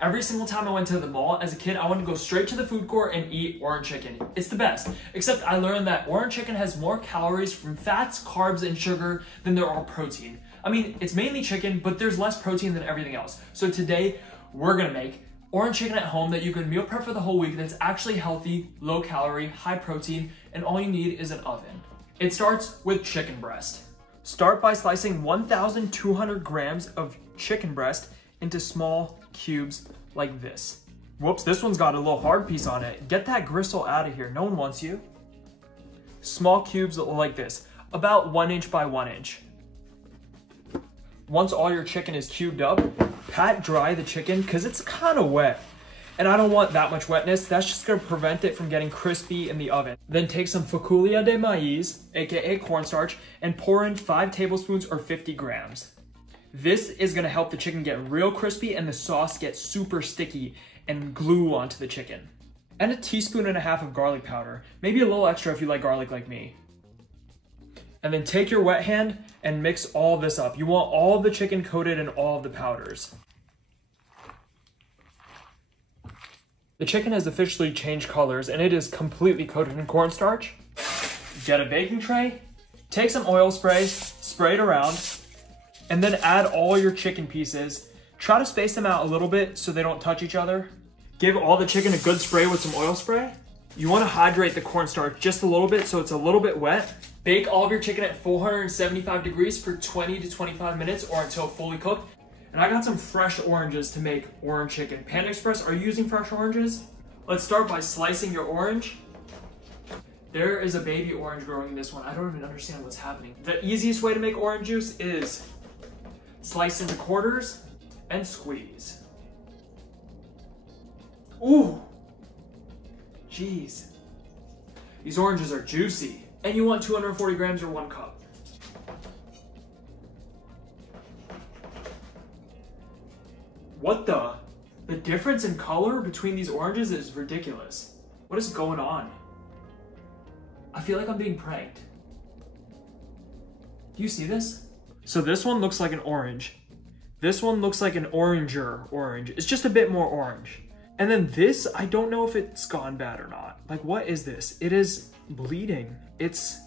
Every single time I went to the mall as a kid, I wanted to go straight to the food court and eat orange chicken. It's the best. Except I learned that orange chicken has more calories from fats, carbs, and sugar than there are protein. I mean, it's mainly chicken, but there's less protein than everything else. So today, we're gonna make orange chicken at home that you can meal prep for the whole week that's actually healthy, low calorie, high protein, and all you need is an oven. It starts with chicken breast. Start by slicing 1,200 grams of chicken breast into small cubes like this. Whoops, this one's got a little hard piece on it. Get that gristle out of here, no one wants you. Small cubes like this, about 1 inch by 1 inch. Once all your chicken is cubed up, pat dry the chicken because it's kind of wet. And I don't want that much wetness, that's just gonna prevent it from getting crispy in the oven. Then take some faculia de maíz, aka cornstarch, and pour in 5 tablespoons or 50 grams. This is gonna help the chicken get real crispy and the sauce get super sticky and glue onto the chicken. And a teaspoon and a half of garlic powder, maybe a little extra if you like garlic like me. And then take your wet hand and mix all this up. You want all of the chicken coated in all of the powders. The chicken has officially changed colors and it is completely coated in cornstarch. Get a baking tray, take some oil spray, spray it around, and then add all your chicken pieces. Try to space them out a little bit so they don't touch each other. Give all the chicken a good spray with some oil spray. You want to hydrate the cornstarch just a little bit so it's a little bit wet. Bake all of your chicken at 475 degrees for 20 to 25 minutes or until fully cooked. And I got some fresh oranges to make orange chicken. Panda Express, are you using fresh oranges? Let's start by slicing your orange. There is a baby orange growing in this one. I don't even understand what's happening. The easiest way to make orange juice is slice into quarters and squeeze. Ooh, jeez. These oranges are juicy. And you want 240 grams or 1 cup. What the? The difference in color between these oranges is ridiculous. What is going on? I feel like I'm being pranked. Do you see this? So this one looks like an orange. This one looks like an oranger orange. It's just a bit more orange. And then this, I don't know if it's gone bad or not. Like, what is this? It is bleeding. It's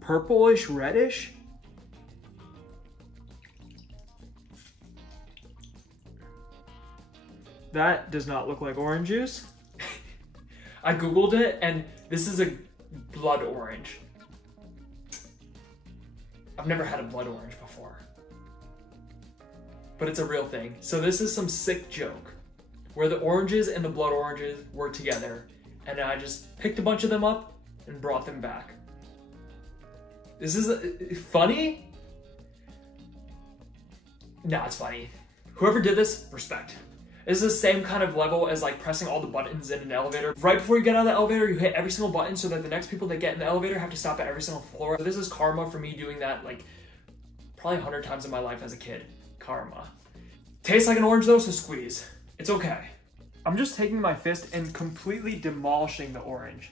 purplish, reddish. That does not look like orange juice. I Googled it and this is a blood orange. I've never had a blood orange before. But it's a real thing. So this is some sick joke where the oranges and the blood oranges were together and I just picked a bunch of them up and brought them back. This is funny? Nah, it's funny. Whoever did this, respect. This is the same kind of level as like pressing all the buttons in an elevator. Right before you get out of the elevator, you hit every single button so that the next people that get in the elevator have to stop at every single floor. So this is karma for me doing that like probably 100 times in my life as a kid. Karma. Tastes like an orange though, so squeeze. It's okay. I'm just taking my fist and completely demolishing the orange.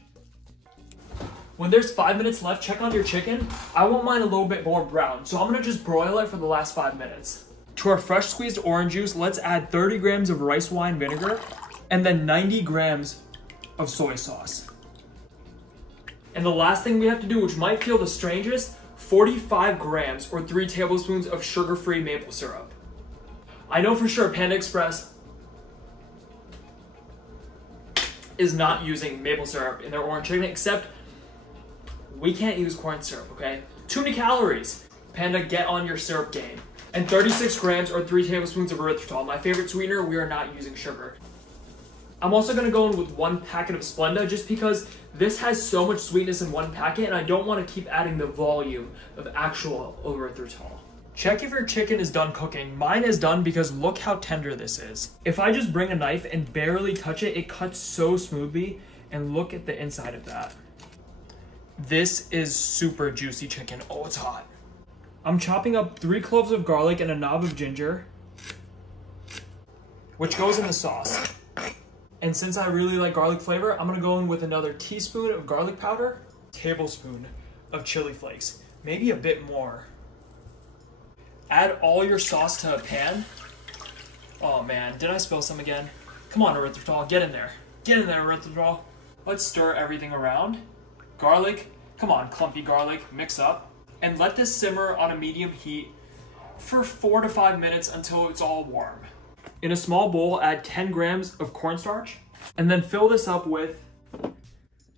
When there's 5 minutes left, check on your chicken. I want mine a little bit more brown, so I'm gonna just broil it for the last 5 minutes. To our fresh squeezed orange juice, let's add 30 grams of rice wine vinegar and then 90 grams of soy sauce. And the last thing we have to do, which might feel the strangest, 45 grams or 3 tablespoons of sugar-free maple syrup. I know for sure Panda Express is not using maple syrup in their orange chicken, except we can't use corn syrup, okay? Too many calories. Panda, get on your syrup game. And 36 grams or 3 tablespoons of erythritol. My favorite sweetener, we are not using sugar. I'm also gonna go in with 1 packet of Splenda just because this has so much sweetness in 1 packet and I don't wanna keep adding the volume of actual erythritol. Check if your chicken is done cooking. Mine is done because look how tender this is. If I just bring a knife and barely touch it, it cuts so smoothly, and look at the inside of that. This is super juicy chicken. Oh, it's hot. I'm chopping up 3 cloves of garlic and a knob of ginger, which goes in the sauce. And since I really like garlic flavor, I'm gonna go in with another teaspoon of garlic powder, tablespoon of chili flakes, maybe a bit more. Add all your sauce to a pan Oh man, did I spill some again? Come on, erythritol, get in there. Get in there, erythritol. Let's stir everything around. Garlic, come on, clumpy garlic, mix up. And let this simmer on a medium heat for 4 to 5 minutes until it's all warm. In a small bowl, add 10 grams of cornstarch, and then fill this up with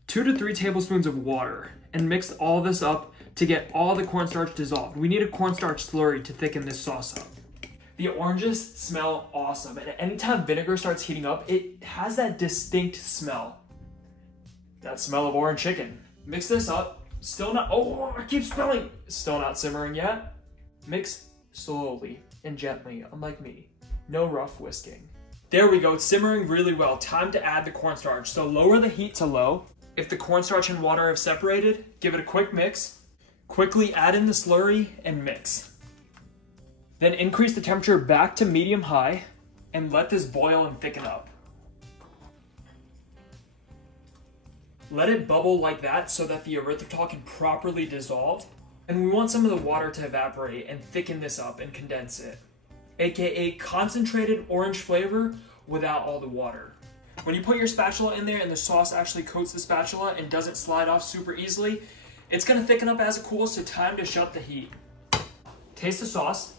2 to 3 tablespoons of water, and mix all this up to get all the cornstarch dissolved. We need a cornstarch slurry to thicken this sauce up. The oranges smell awesome, and anytime vinegar starts heating up, it has that distinct smell. That smell of orange chicken. Mix this up. Still not, oh, I keep spilling. Still not simmering yet. Mix slowly and gently, unlike me. No rough whisking. There we go, it's simmering really well. Time to add the cornstarch. So lower the heat to low. If the cornstarch and water have separated, give it a quick mix. Quickly add in the slurry and mix. Then increase the temperature back to medium high and let this boil and thicken up. Let it bubble like that so that the erythritol can properly dissolve. And we want some of the water to evaporate and thicken this up and condense it. AKA concentrated orange flavor without all the water. When you put your spatula in there and the sauce actually coats the spatula and doesn't slide off super easily, it's gonna thicken up as it cools, so time to shut the heat. Taste the sauce.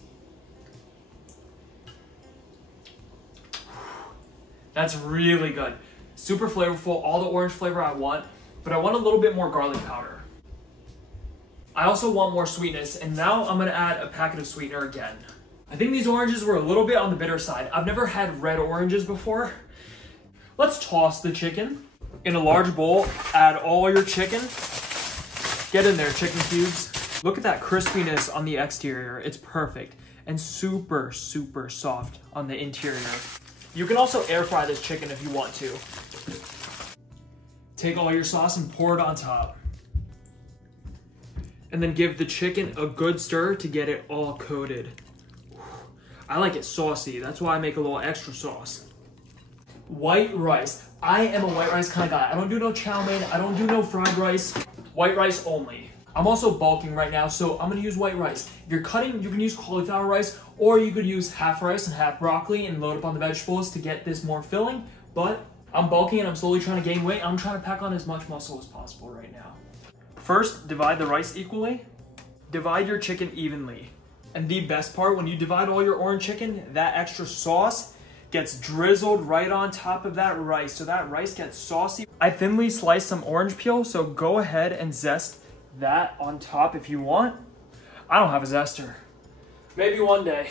That's really good. Super flavorful, all the orange flavor I want, but I want a little bit more garlic powder. I also want more sweetness, and now I'm gonna add a packet of sweetener again. I think these oranges were a little bit on the bitter side. I've never had red oranges before. Let's toss the chicken. In a large bowl, add all your chicken. Get in there, chicken cubes. Look at that crispiness on the exterior. It's perfect. And super, super soft on the interior. You can also air fry this chicken if you want to. Take all your sauce and pour it on top. And then give the chicken a good stir to get it all coated. I like it saucy, that's why I make a little extra sauce. White rice. I am a white rice kind of guy. I don't do no chow mein, I don't do no fried rice. White rice only. I'm also bulking right now, so I'm gonna use white rice. If you're cutting, you can use cauliflower rice, or you could use half rice and half broccoli and load up on the vegetables to get this more filling, but I'm bulking and I'm slowly trying to gain weight. I'm trying to pack on as much muscle as possible right now. First, divide the rice equally. Divide your chicken evenly. And the best part, when you divide all your orange chicken, that extra sauce gets drizzled right on top of that rice, so that rice gets saucy. I thinly sliced some orange peel, so go ahead and zest that on top if you want. I don't have a zester. Maybe one day.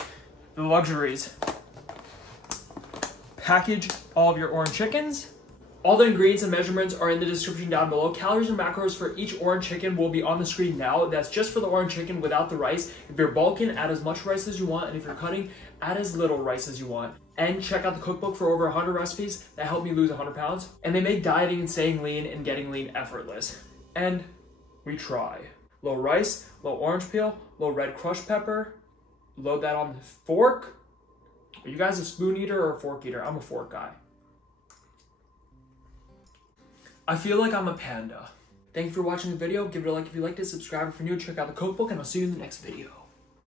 The luxuries. Package all of your orange chickens. All the ingredients and measurements are in the description down below. Calories and macros for each orange chicken will be on the screen now. That's just for the orange chicken without the rice. If you're bulking, add as much rice as you want, and if you're cutting, add as little rice as you want. And check out the cookbook for over 100 recipes that helped me lose 100 pounds. And they make dieting and staying lean and getting lean effortless. And we try. Low rice, low orange peel, low red crushed pepper. Load that on the fork. Are you guys a spoon eater or a fork eater? I'm a fork guy. I feel like I'm a panda. Thank you for watching the video. Give it a like if you liked it, subscribe if you're new, check out the cookbook, and I'll see you in the next video.